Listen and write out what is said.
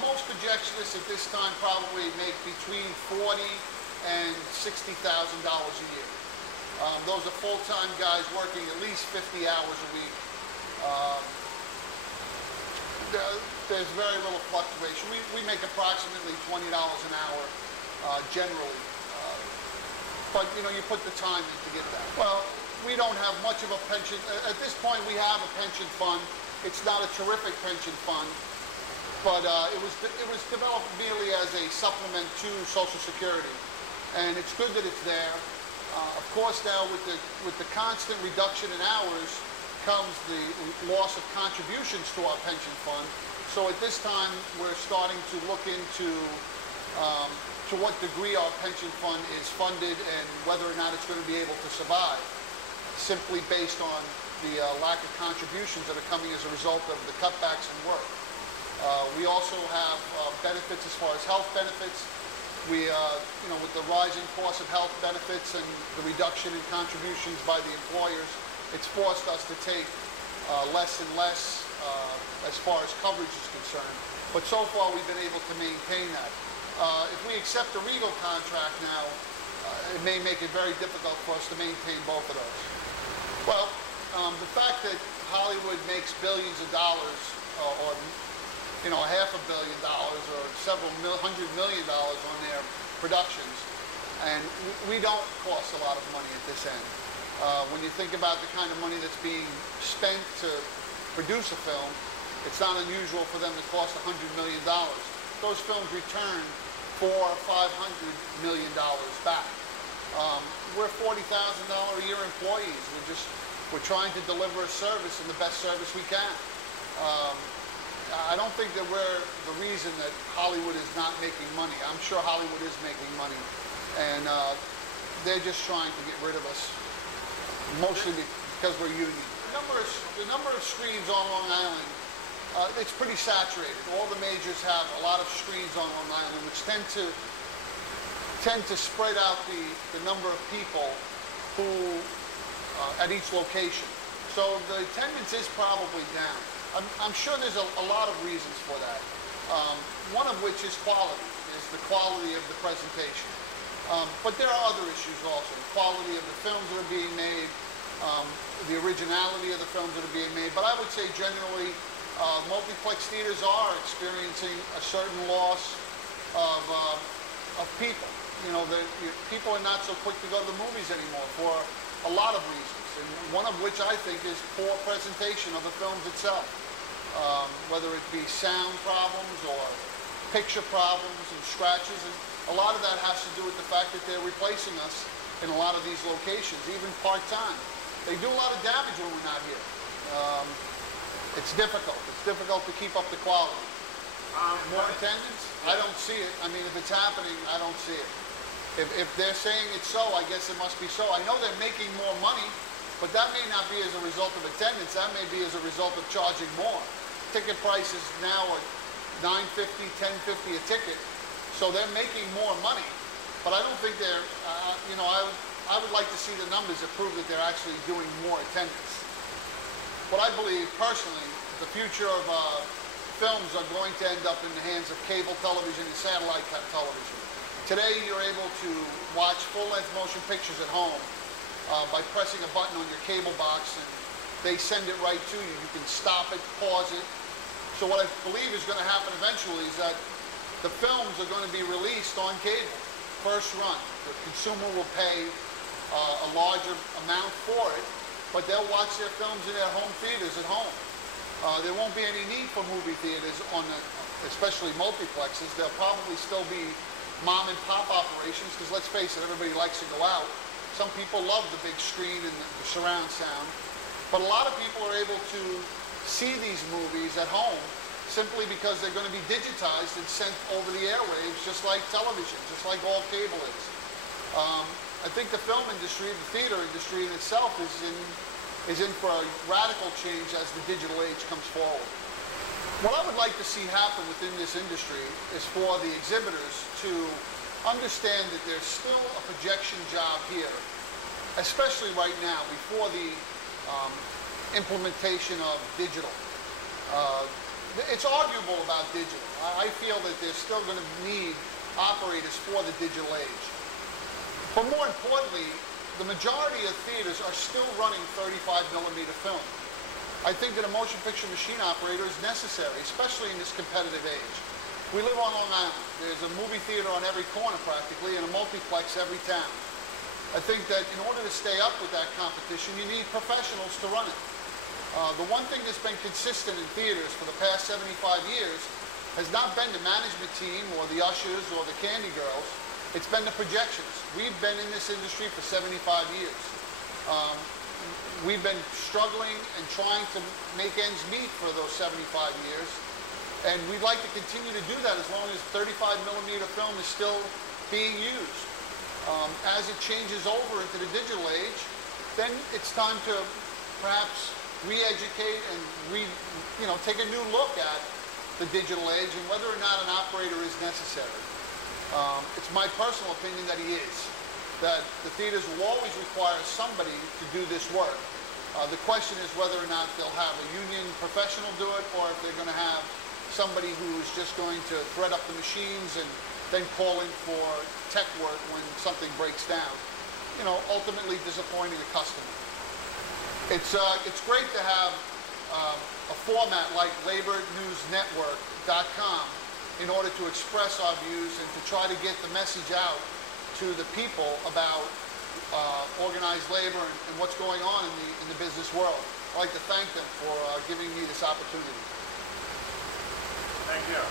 Most projectionists at this time probably make between $40,000 and $60,000 a year. Those are full-time guys working at least 50 hours a week. There's very little fluctuation. We make approximately $20 an hour generally. But you know, you put the time in to get that. Well, we don't have much of a pension. At this point, we have a pension fund. It's not a terrific pension fund, but it was developed merely as a supplement to Social Security, and it's good that it's there. Of course, now with the constant reduction in hours comes the loss of contributions to our pension fund. So at this time, we're starting to look into to what degree our pension fund is funded and whether or not it's going to be able to survive, simply based on the lack of contributions that are coming as a result of the cutbacks in work. We also have benefits as far as health benefits. We, you know, with the rising cost of health benefits and the reduction in contributions by the employers, it's forced us to take less and less as far as coverage is concerned. But so far, we've been able to maintain that. If we accept a Regal contract now, it may make it very difficult for us to maintain both of those. Well, the fact that Hollywood makes billions of dollars, or you know, $500 million or several $100 million on their productions, and we don't cost a lot of money at this end. When you think about the kind of money that's being spent to produce a film, it's not unusual for them to cost $100 million. Those films return $400 or $500 million back. We're $40,000 a year employees. We're trying to deliver a service and the best service we can. I don't think that we're the reason that Hollywood is not making money. I'm sure Hollywood is making money, and they're just trying to get rid of us, mostly because we're union. The number of screens on Long Island, it's pretty saturated. All the majors have a lot of screens on Long Island, which tend to spread out the number of people who at each location. So the attendance is probably down. I'm sure there's a lot of reasons for that. One of which is quality, is the quality of the presentation. But there are other issues also. The quality of the films that are being made, the originality of the films that are being made. But I would say generally, multiplex theaters are experiencing a certain loss of people. You know, people are not so quick to go to the movies anymore for a lot of reasons. And one of which I think is poor presentation of the films itself. Whether it be sound problems or picture problems and scratches. And a lot of that has to do with the fact that they're replacing us in a lot of these locations, even part-time. They do a lot of damage when we're not here. It's difficult. It's difficult to keep up the quality. More attendance? I don't see it. I mean, if it's happening, I don't see it. If they're saying it's so, I guess it must be so. I know they're making more money, but that may not be as a result of attendance. That may be as a result of charging more. Ticket prices now are $9.50, $10.50 a ticket, so they're making more money. But I don't think they're, you know, I would like to see the numbers that prove that they're actually doing more attendance. What I believe, personally, the future of films are going to end up in the hands of cable television and satellite television. Today, you're able to watch full-length motion pictures at home by pressing a button on your cable box, and they send it right to you. You can stop it, pause it. So what I believe is going to happen eventually is that the films are going to be released on cable, first run. The consumer will pay a larger amount for it, but they'll watch their films in their home theaters at home. There won't be any need for movie theaters especially multiplexes. There'll probably still be mom and pop operations, because let's face it, everybody likes to go out. Some people love the big screen and the surround sound, but a lot of people are able to see these movies at home simply because they're going to be digitized and sent over the airwaves, just like television, just like all cable is. I think the film industry, the theater industry in itself is in for a radical change as the digital age comes forward. What I would like to see happen within this industry is for the exhibitors to understand that there's still a projection job here, especially right now, before the implementation of digital. it's arguable about digital. I feel that there's still going to need operators for the digital age. But more importantly, the majority of theaters are still running 35mm film. I think that a motion picture machine operator is necessary, especially in this competitive age. We live on Long Island. There's a movie theater on every corner practically and a multiplex every town. I think that in order to stay up with that competition, you need professionals to run it. The one thing that's been consistent in theaters for the past 75 years has not been the management team or the ushers or the candy girls. It's been the projections. We've been in this industry for 75 years. We've been struggling and trying to make ends meet for those 75 years. And we'd like to continue to do that as long as 35mm film is still being used. As it changes over into the digital age, then it's time to perhaps re-educate and take a new look at the digital age and whether or not an operator is necessary. It's my personal opinion that he is. That the theaters will always require somebody to do this work. The question is whether or not they'll have a union professional do it, or if they're going to have somebody who's just going to thread up the machines and then call in for tech work when something breaks down. Ultimately disappointing the customer. It's great to have a format like LaborNewsNetwork.com in order to express our views and to try to get the message out to the people about organized labor and what's going on in the business world. I'd like to thank them for giving me this opportunity. Thank you.